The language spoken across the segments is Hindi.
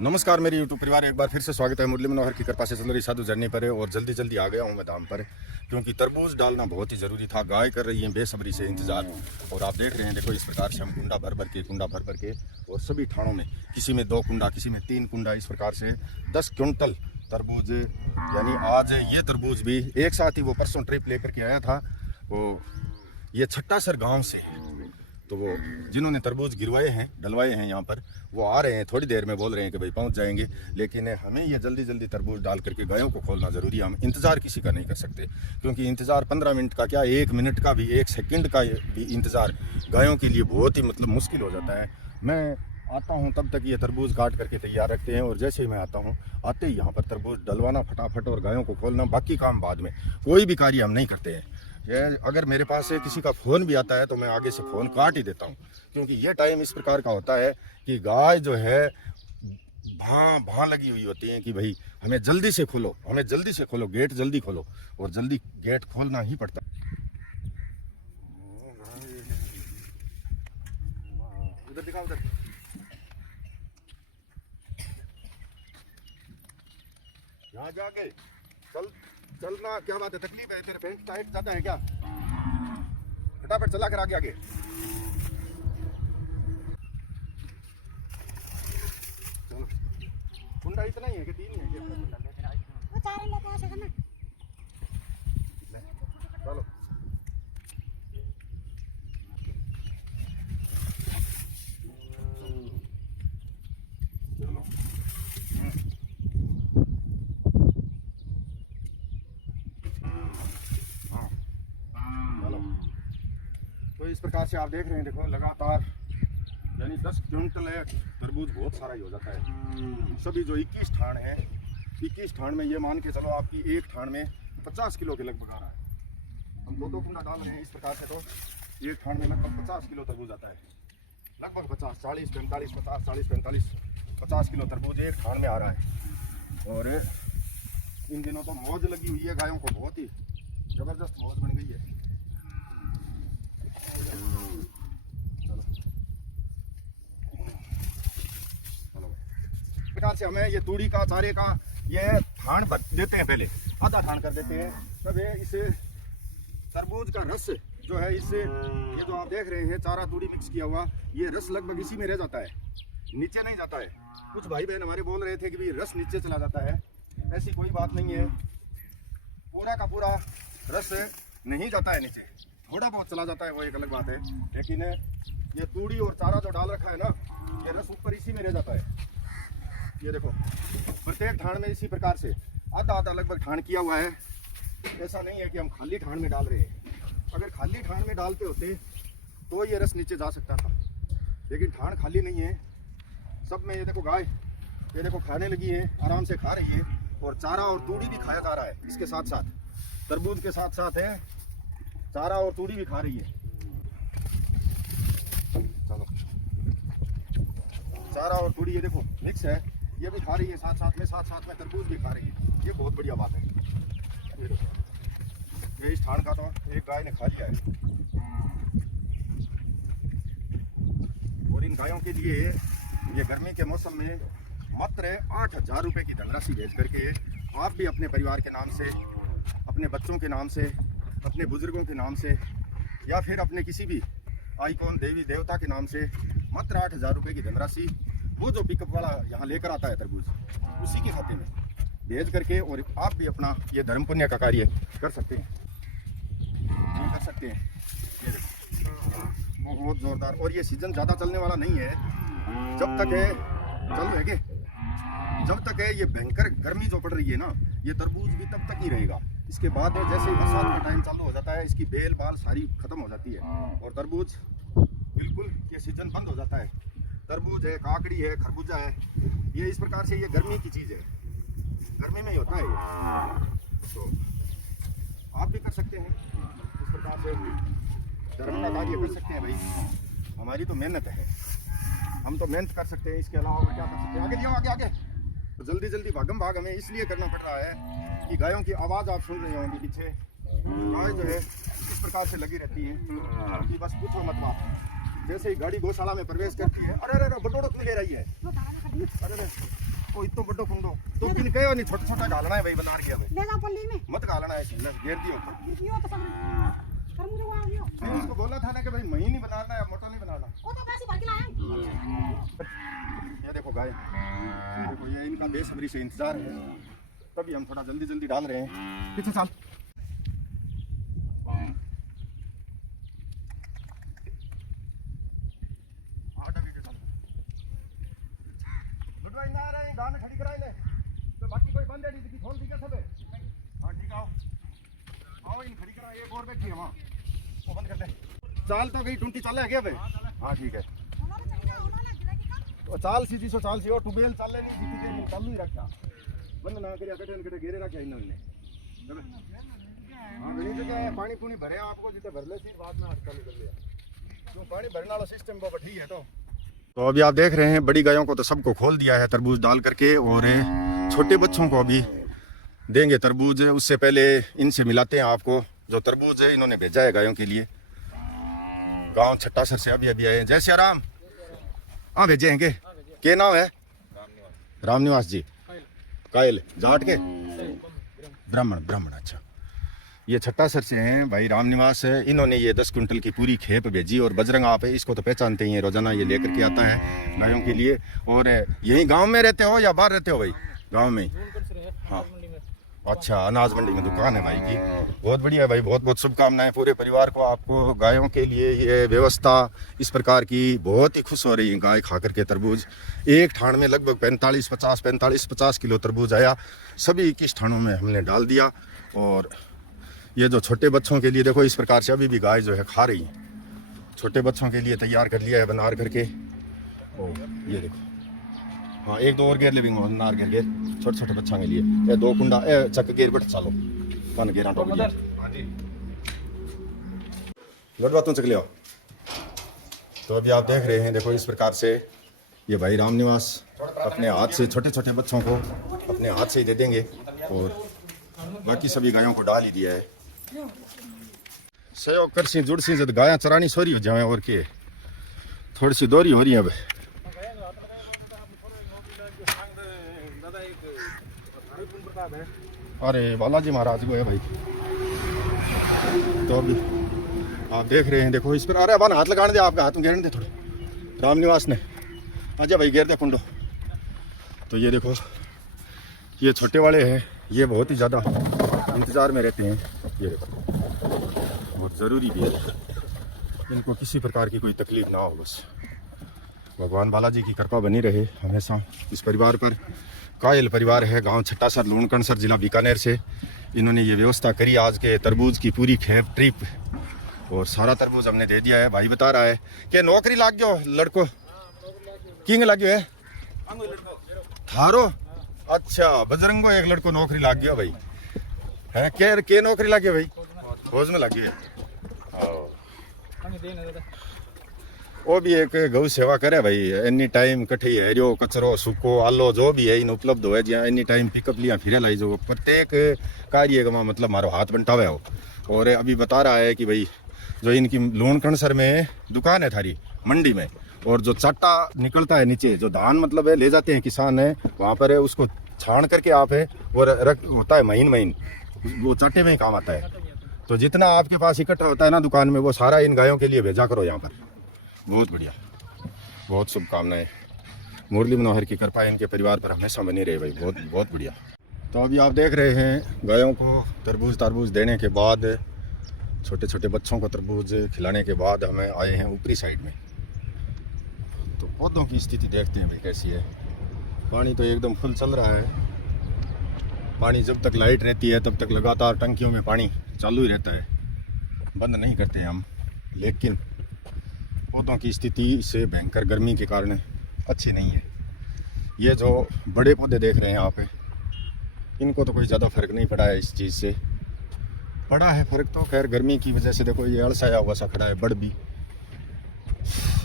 नमस्कार मेरे यूट्यूब परिवार, एक बार फिर से स्वागत है। मुरली मनोहर की कृपा से चल रही साधु जर्नी पर है और जल्दी आ गया हूँ मैं दाम पर, क्योंकि तरबूज डालना बहुत ही ज़रूरी था। गाय कर रही है बेसब्री से इंतज़ार और आप देख रहे हैं, देखो इस प्रकार से हम कुंडा भर भर के और सभी ठाणों में, किसी में 2 कुंडा, किसी में 3 कुंडा, इस प्रकार से 10 क्विंटल तरबूज। यानी आज ये तरबूज भी एक साथ ही, वो परसों ट्रिप लेकर के आया था, वो ये छट्टासर गाँव से, तो वो जिन्होंने तरबूज गिरवाए हैं, डलवाए हैं यहाँ पर, वो आ रहे हैं। थोड़ी देर में बोल रहे हैं कि भाई पहुँच जाएंगे, लेकिन हमें ये जल्दी तरबूज डाल करके गायों को खोलना ज़रूरी है। हम इंतज़ार किसी का नहीं कर सकते, क्योंकि इंतज़ार 15 मिनट का क्या, 1 मिनट का भी, 1 सेकंड का भी इंतज़ार गायों के लिए बहुत ही मुश्किल हो जाता है। मैं आता हूँ तब तक ये तरबूज काट करके तैयार रखते हैं, और जैसे ही मैं आता हूँ, आते ही यहाँ पर तरबूज डलवाना फटाफट और गायों को खोलना, बाकी काम बाद में। कोई भी कार्य हम नहीं करते हैं। अगर मेरे पास से किसी का फ़ोन भी आता है तो मैं आगे से फ़ोन काट ही देता हूँ, क्योंकि ये टाइम इस प्रकार का होता है कि गाय जो है भां लगी हुई होती है कि भाई हमें जल्दी से खोलो, गेट जल्दी खोलो, और जल्दी गेट खोलना ही पड़ता है। उधर दिखा, उधर यहाँ जाके चलना। क्या बात है, तकलीफ है? तेरे पैंट टाइट जाता है क्या? फटाफट चला कर आगे। चलो, कुंडा इतना ही है कि 3 ही है? वो 4 लेके आ सकते ना। चलो तो इस प्रकार से आप देख रहे हैं, देखो लगातार, यानी 10 क्विंटल है तरबूज, बहुत सारा ही हो जाता है। सभी जो 21 ठाण है, 21 ठाण में ये मान के चलो आपकी एक ठाण में 50 किलो के लगभग आ रहा है। हम 2 कुंडा डाल रहे हैं इस प्रकार से, तो एक ठाण में लगभग 50 किलो तरबूज आता है। लगभग 50, 40, 45, 50, 40, 45, 50 किलो तरबूज एक ठाण में आ रहा है। और इन दिनों तो मौज लगी हुई है गायों को, बहुत ही ज़बरदस्त मौज बन गई है। प्रकार से हमें ये तूड़ी का, चारे का ये ठाण भर देते हैं, पहले आधा ठाण कर देते हैं। तब इस तरबूज का रस जो है, इससे ये जो आप देख रहे हैं चारा तूड़ी मिक्स किया हुआ, ये रस लगभग इसी में रह जाता है, नीचे नहीं जाता है। कुछ भाई बहन हमारे बोल रहे थे कि भाई रस नीचे चला जाता है, ऐसी कोई बात नहीं है। पूरा का पूरा रस नहीं जाता है नीचे, थोड़ा बहुत चला जाता है, वो एक अलग बात है। लेकिन ये तूड़ी और चारा जो डाल रखा है ना, ये रस ऊपर इसी में रह जाता है। ये देखो प्रत्येक ठाण में इसी प्रकार से आधा लगभग ठाण किया हुआ है। ऐसा नहीं है कि हम खाली ठाण में डाल रहे हैं। अगर खाली ठाण में डालते होते तो ये रस नीचे जा सकता था, लेकिन ठाण खाली नहीं है। सब में ये देखो गाय, ये देखो खाने लगी है, आराम से खा रही है, और चारा और तूड़ी भी खाया जा रहा है। इसके साथ साथ तरबूज के साथ साथ है चारा और तूड़ी भी खा रही है। चलो, चारा और तूड़ी ये देखो मिक्स है, ये भी खा रही है, साथ साथ में तरबूज भी खा रही है। ये बहुत बढ़िया बात है। ये इस ठाण का तो एक गाय ने खा लिया है, और इन गायों के लिए ये गर्मी के मौसम में मात्र 8,000 रुपये की धनराशि भेज करके आप भी अपने परिवार के नाम से, अपने बच्चों के नाम से, अपने बुजुर्गों के नाम से, या फिर अपने किसी भी आइकॉन देवी देवता के नाम से मात्र 8,000 रुपये की धनराशि, वो जो पिकअप वाला यहाँ लेकर आता है तरबूज, उसी के खाते में भेज करके, और आप भी अपना ये धर्म पुण्य का कार्य कर सकते हैं। ये कर सकते हैं। ये देखो बहुत ज़ोरदार, और ये सीज़न ज़्यादा चलने वाला नहीं है। जब तक है चल रहे, जब तक है ये भयंकर गर्मी जो पड़ रही है ना, ये तरबूज भी तब तक ही रहेगा। इसके बाद जैसे ही बरसात का टाइम चालू हो जाता है, इसकी बेल बाल सारी खत्म हो जाती है, और तरबूज बिल्कुल ये सीजन बंद हो जाता है। तरबूज है, काकड़ी है, खरबूजा है, ये इस प्रकार से ये गर्मी की चीज़ है, गर्मी में ही होता है ये। तो आप भी कर सकते हैं इस प्रकार से, धर्म का कार्य कर सकते हैं भाई। हमारी तो मेहनत है, हम तो मेहनत कर सकते हैं, इसके अलावा क्या कर सकते हैं? आगे जाओ, आगे। तो जल्दी भागम भाग हमें इसलिए करना पड़ रहा है कि गायों की आवाज़ आप सुन रहे होंगे पीछे। गाय जो है इस प्रकार से लगी रहती है कि बस पूछो मत बात। जैसे ही गाड़ी गौशाला में प्रवेश करती है, अरे बटोड़क में ले रही है, अरे ओ इतो बड़ो कुंडो तो किन कहो नहीं छोटा छोटा डालना है भाई बना के भाई ले जाओ पल्ली में मत डालना है सीधा घेर दियो यो तो सब कर मुझे वो आ गयो मैंने उसको बोला था ना कि भाई मही नहीं बनाना है मोटा नहीं बनाना वो तो पैसे भर के लाए ये देखो गाय देखो ये इनका बेसब्री से इंतजार है तभी हम थोड़ा जल्दी जल्दी डाल रहे हैं पीछे साल गाने खड़ी कराई ले तो बाकी कोई बंद है नहीं खोल दी क्या सब है हाँ ठीक आओ आओ इन खड़ी करा एक और बैठी है वहाँ वो बंद कर दे चाल तो गई टूंटी चाले क्या भाई हाँ ठीक है तो चाल सी जिसो चाल सी और टूबेल चाल ले नहीं जीती के चालू ही रखा बंद ना करिया कटे कटे घेरे रखा इन्होंने हाँ घनी जगह है पानी पूनी भरे आपको जितने भर ले सी बाद में चालू कर लिया तो पानी भरने वाला सिस्टम वो ठीक है तो अभी आप देख रहे हैं बड़ी गायों को तो सबको खोल दिया है तरबूज डाल करके और छोटे बच्चों को अभी देंगे तरबूज उससे पहले इनसे मिलाते हैं आपको जो तरबूज है इन्होंने भेजा है गायों के लिए गांव छट्टासर से अभी अभी आए जय श्री राम हाँ भेजे हैं के नाम है रामनिवास जी कायल जाट के ब्राह्मण अच्छा ये छट्टासर से हैं भाई रामनिवास है इन्होंने ये 10 क्विंटल की पूरी खेप भेजी और बजरंग आप है इसको तो पहचानते ही हैं रोजाना ये लेकर के आता है गायों के लिए और यही गांव में रहते हो या बाहर रहते हो भाई गांव में हाँ अच्छा अनाज मंडी में दुकान है भाई की बहुत बढ़िया है भाई बहुत बहुत शुभकामनाएं पूरे परिवार को आपको गायों के लिए ये व्यवस्था इस प्रकार की बहुत ही खुश हो रही है गाय खा करके तरबूज एक ठाण में लगभग 45-50 किलो तरबूज आया सभी 21 ठाणों में हमने डाल दिया और ये जो छोटे बच्चों के लिए देखो इस प्रकार से अभी भी गाय जो है खा रही है छोटे बच्चों के लिए तैयार कर लिया है बना करके ओ ये देखो हाँ एक दो और गेर लिविंग नार गेर छोटे छोटे बच्चों के लिए ये 2 कुंडा चक गेर बट चालो पन गेरा टोक दिया लड़वा तुम चक ले आओ तो अभी आप देख रहे हैं देखो इस प्रकार से ये भाई रामनिवास अपने हाथ से छोटे छोटे बच्चों को अपने हाथ से ही दे देंगे और बाकी सभी गायों को डाल ही दिया है सहयोग कर सी जुड़ सी जब गायां चरानी सोरी हो जाए और के थोड़ी सी दोरी हो रही है अब अरे बालाजी महाराज को है भाई तो अभी आप देख रहे हैं देखो इस पर अरे अपन हाथ लगाने दे आपका हाथ में घेरने दे थोड़े रामनिवास ने आजा भाई घेर दे कुंडो तो ये देखो ये छोटे वाले हैं ये बहुत ही ज़्यादा इंतज़ार में रहते हैं ये देखो बहुत ज़रूरी भी है इनको किसी प्रकार की कोई तकलीफ ना हो बस भगवान बालाजी की कृपा बनी रहे हमेशा इस परिवार पर कायल परिवार है गांव छट्टासर लूणकणसर जिला बीकानेर से इन्होंने ये व्यवस्था करी आज के तरबूज की पूरी खेप ट्रिप और सारा तरबूज हमने दे दिया है भाई बता रहा है कि नौकरी लाग गयो लड़को किंग लाग गयो है थारो अच्छा बजरंगो एक लड़को नौकरी लाग गया भाई है के नौकरी लाग गया भाई फौज में लग गई वो भी एक गौ सेवा करे भाई एनी टाइम कठी हेरियो कचरो सूको आलो जो भी है इन उपलब्ध हो जहाँ एनी टाइम पिकअप लिया फिर लाई जो प्रत्येक कार्य का मतलब मारो हाथ बंटावे हो और अभी बता रहा है कि भाई जो इनकी लूणकणसर में दुकान है थारी मंडी में और जो चाटा निकलता है नीचे जो धान मतलब है ले जाते हैं किसान है वहाँ पर है उसको छान करके आप है वो रख होता है महीन वो चाटे में ही काम आता है तो जितना आपके पास इकट्ठा होता है ना दुकान में वो सारा इन गायों के लिए भेजा करो यहाँ पर बहुत बढ़िया बहुत शुभकामनाएं मुरली मनोहर की कृपा इनके परिवार पर हमेशा बनी रहे भाई बहुत बहुत बढ़िया तो अभी आप देख रहे हैं गायों को तरबूज देने के बाद छोटे छोटे बच्चों को तरबूज खिलाने के बाद हमें आए हैं ऊपरी साइड में तो पौधों की स्थिति देखते हैं भाई कैसी है पानी तो एकदम फुल चल रहा है पानी जब तक लाइट रहती है तब तक लगातार टंकियों में पानी चालू ही रहता है बंद नहीं करते हम लेकिन पौधों की स्थिति से भयंकर गर्मी के कारण अच्छी नहीं है ये जो बड़े पौधे देख रहे हैं आप इनको तो कोई ज़्यादा फर्क नहीं पड़ा है इस चीज़ से पड़ा है फर्क तो खैर गर्मी की वजह से देखो ये अड़साया हुआ सा खड़ा है बड़ भी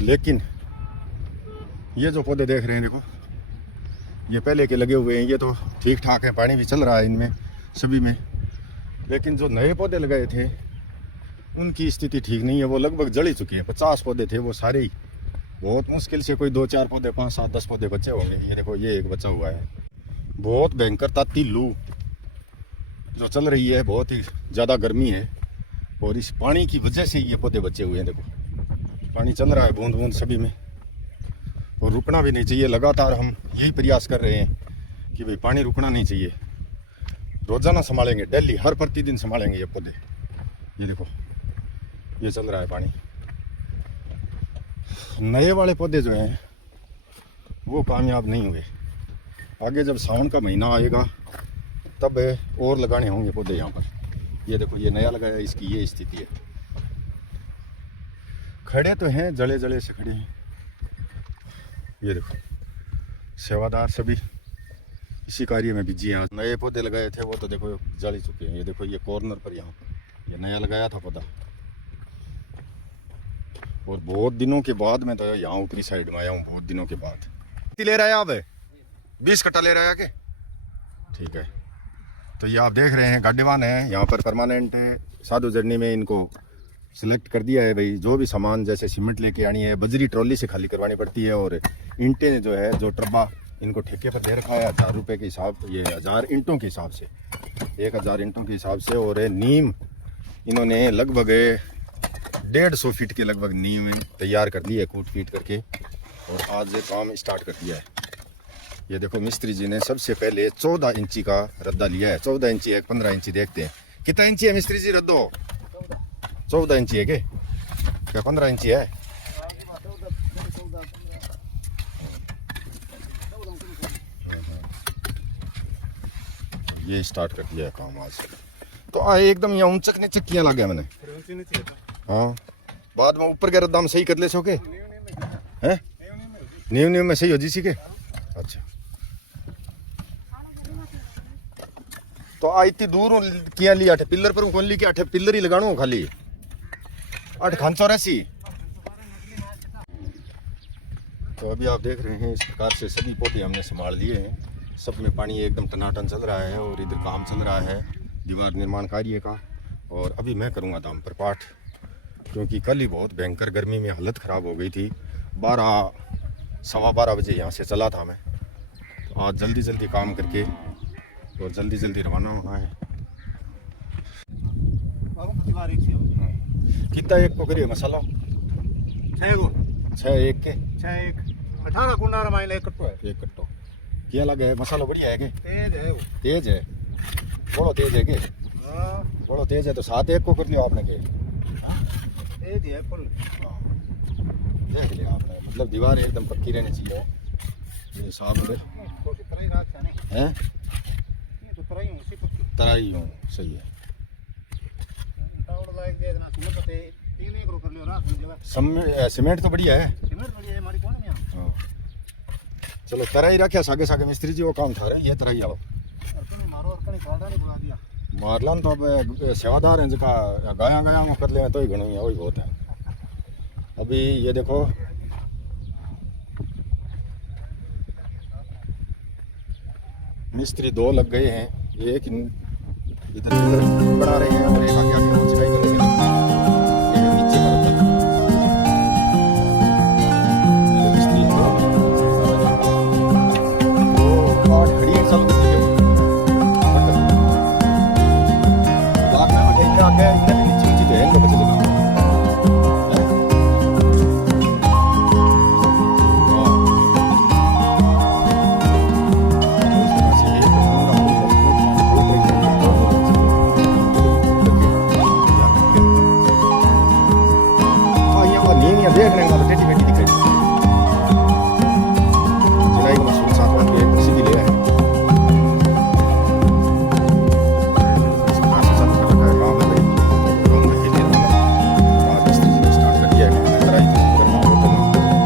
लेकिन ये जो पौधे देख रहे हैं देखो ये पहले के लगे हुए हैं ये तो ठीक ठाक है पानी भी चल रहा है इनमें सभी में लेकिन जो नए पौधे लगाए थे उनकी स्थिति ठीक नहीं है वो लगभग जल ही चुकी है 50 पौधे थे वो सारे ही बहुत मुश्किल से कोई 2-4 पौधे 5-7-10 पौधे बचे होंगे। ये देखो ये एक बचा हुआ है। बहुत भयंकर ताती लू जो चल रही है, बहुत ही ज़्यादा गर्मी है और इस पानी की वजह से ये पौधे बचे हुए हैं। देखो पानी चल रहा है बूंद बूंद सभी में और रुकना भी नहीं चाहिए। लगातार हम यही प्रयास कर रहे हैं कि भाई पानी रुकना नहीं चाहिए। रोज़ाना संभालेंगे, डेली हर प्रतिदिन संभालेंगे ये पौधे। ये देखो ये चल रहा है पानी। नए वाले पौधे जो हैं वो कामयाब नहीं हुए। आगे जब सावन का महीना आएगा तब और लगाने होंगे पौधे यहाँ पर। ये देखो ये नया लगाया, इसकी ये स्थिति है। खड़े तो हैं, जड़े जड़े से खड़े हैं। ये देखो सेवादार सभी इसी कार्य में बिजी हैं। नए पौधे लगाए थे वो तो देखो जल ही चुके हैं। ये देखो ये कॉर्नर पर यहाँ पर ये नया लगाया था पौधा और बहुत दिनों के बाद मैं तो यहाँ ऊपरी साइड में आया हूँ, बहुत दिनों के बाद। कितनी ले रहा है आप? 20 कट्टा ले रहा है क्या? ठीक है। तो ये आप देख रहे हैं गाड़ीवान है यहाँ पर परमानेंट है। साधु जर्नी में इनको सिलेक्ट कर दिया है भाई। जो भी सामान जैसे सीमेंट लेके आनी है, बजरी ट्रॉली से खाली करवानी पड़ती है और ईंटें जो है जो ट्रब्बा इनको ठेके पर दे रखा है 1000 रुपये के हिसाब, ये 1000 ईंटों के हिसाब से, 1000 ईंटों के हिसाब से। और नीम इन्होंने लगभग 150 फीट के लगभग नीम तैयार कर ली है कूट फीट करके और आज ये काम स्टार्ट कर दिया है। ये देखो मिस्त्री जी ने सबसे पहले 14 इंची का रद्दा लिया है। 14 इंची है, 15 इंची देखते हैं कितना इंची है मिस्त्री जी रद्दो? 14 इंची है क्या 15 इंची है? ये स्टार्ट कर दिया है काम आज। तो आए एकदम यहाँ ऊंचक नीचक किया लग गया मैंने। हाँ बाद में ऊपर के दाम सही कर ले सो के हैं? नीव में सही हो जी सी के। अच्छा तो आ इतनी दूर किया लिया आठे पिल्लर पर कौन ली के आठे पिल्लर ही लगानो खाली 8 खांचो रसी। तो अभी आप देख रहे हैं इस प्रकार से सभी पौधे हमने संभाल लिए हैं। सब में पानी एकदम टनाटन चल रहा है और इधर काम चल रहा है दीवार निर्माण कार्य का। और अभी मैं करूँगा दाम पर पाठ, क्योंकि कल ही बहुत भयंकर गर्मी में हालत ख़राब हो गई थी। 12-12:15 बजे यहाँ से चला था मैं। तो आज जल्दी जल्दी काम करके और जल्दी जल्दी रवाना हुआ है। कितना एक को करिए मसाला? 6 एक के 18 कुंडा माइल एक कट्टो है। एक कट्टो क्या लगे है? मसाला बढ़िया है के? तेज है वो। तेज है, बड़ो तेज है के? बड़ो तेज है तो 7 एक को कर लियो आपने के? तेज है फुल। देख लिया आपने, मतलब दीवार एकदम पक्की रहनी चाहिए। ये साफ है तो तरह ही रात है नहीं हैं? ये तो तरह ही उसी कुछ तराई हूँ सही है। टाउन लाइक दे देना तुम्हें पता है 3 एक रो कर लियो रात में। सीमेंट तो बढ़िया है। सीमेंट बढ़िया है हमारी कौन है यहां। हाँ चलो तराई रखा सागे सागे मिस्त्री जी वो काम था रहे ये तराई आओ और तुम मारो और कहीं फायदा नहीं बुला दिया मारलन तो अब सेवादार हैं जिनका गाया गाया में कर ले तो ही घणो ही है, वही बहुत है। अभी ये देखो मिस्त्री 2 लग गए हैं, एक इधर बना रहे हैं और एक आगे आगे चिकाई कर रहे हैं। ये नीचे का रखा मिस्त्री तो 8 खड़ी एक साल करती है लाख में बैठे आगे इधर नीचे नीचे तो है इनको बचे जगह। देख रहे हैं तो टेटी बेटी दिखाई जिलाई को मसूल साथ में एक प्रसिद्धि ले रहे हैं। इसका सब कर रखा है काम है भाई काम में खेल रहा है। आज मिस्त्री ने स्टार्ट कर दिया है तराई करना हो तो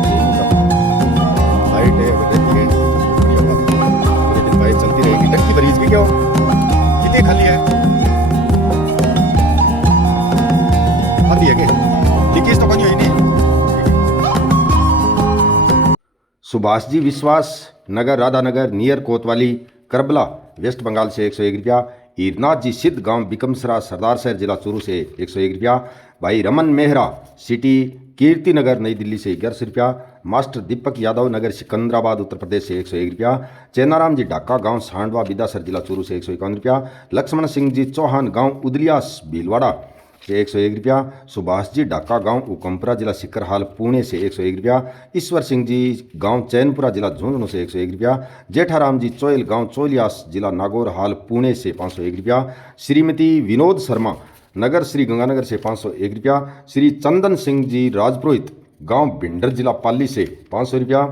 ये सब लाइट है रहती है ये बात पूरे दिन बाइक चलती रहेगी। टंकी भरी इसकी क्या हो कितनी खाली है खाली है क्या लीकेज तो बनी हुई नहीं। सुभाष जी विश्वास नगर राधानगर नियर कोतवाली करबला वेस्ट बंगाल से 101 रुपया। ईरनाथ जी सिद्ध गांव बिकमसरा सरदार शहर जिला चूरू से 101 रुपया। भाई रमन मेहरा सिटी कीर्ति नगर नई दिल्ली से 1100 रुपया। मास्टर दीपक यादव नगर सिकंदराबाद उत्तर प्रदेश से 101 रुपया। चैनाराम जी ढाका गांव सांडवा बिदासर जिला चूरू से 151 रुपया। लक्ष्मण सिंह जी चौहान गांव उदलियास भीलवाड़ा से 101 रुपया। सुभाष जी ढाका गांव उकमपुरा जिला सिकरहाल पुणे से 101 रुपया। ईश्वर सिंह जी गांव चैनपुरा जिला झुंझुनू से 101 रुपया। जेठाराम जी चोयल गांव चोलियास जिला नागौरहाल पुणे से 501 रुपया। श्रीमती विनोद शर्मा नगर श्री गंगानगर से 501 रुपया। श्री चंदन सिंह जी राजपुरोहित गांव भिंडर जिला पाली से 500 रुपया।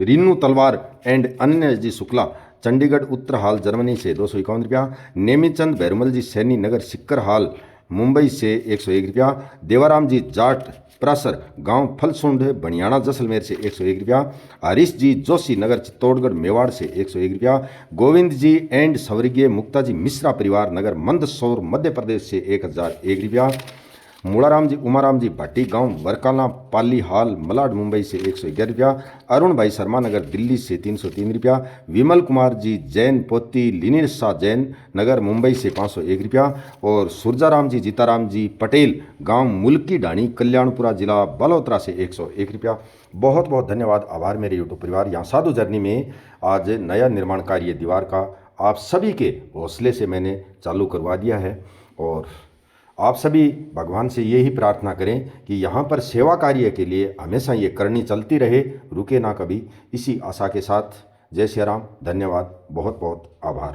रीनू तलवार एंड अन्य जी शुक्ला चंडीगढ़ उत्तर हाल जर्मनी से 251 रुपया। नेमीचंद भैरमल जी सैनी नगर सिक्करहाल मुंबई से 101 रुपया। देवाराम जी जाट प्रासर गांव फलसुंड बनियाना जैसलमेर से 101 रुपया। हरीश जी जोशी नगर चित्तौड़गढ़ मेवाड़ से 101 रुपया। गोविंद जी एंड स्वर्गीय मुक्ता जी मिश्रा परिवार नगर मंदसौर मध्य प्रदेश से 1001 रुपया। मूड़ाराम जी उमाराम जी भट्टी गांव वरकाला पाली हाल मलाड मुंबई से 111 रुपया। अरुण भाई शर्मा नगर दिल्ली से 303 रुपया। विमल कुमार जी जैन पोती लिनिर शाह जैन नगर मुंबई से 501 रुपया। और सुरजाराम जी जीताराम जी पटेल गांव मुल्की ढाणी कल्याणपुरा जिला बलोत्रा से 101 रुपया। बहुत बहुत धन्यवाद, आभार मेरे यूट्यूब परिवार। यहाँ साधु जर्नी में आज नया निर्माण कार्य दीवार का आप सभी के हौसले से मैंने चालू करवा दिया है। और आप सभी भगवान से यही प्रार्थना करें कि यहाँ पर सेवा कार्य के लिए हमेशा ये करनी चलती रहे, रुके ना कभी। इसी आशा के साथ जय श्री राम, धन्यवाद, बहुत बहुत आभार।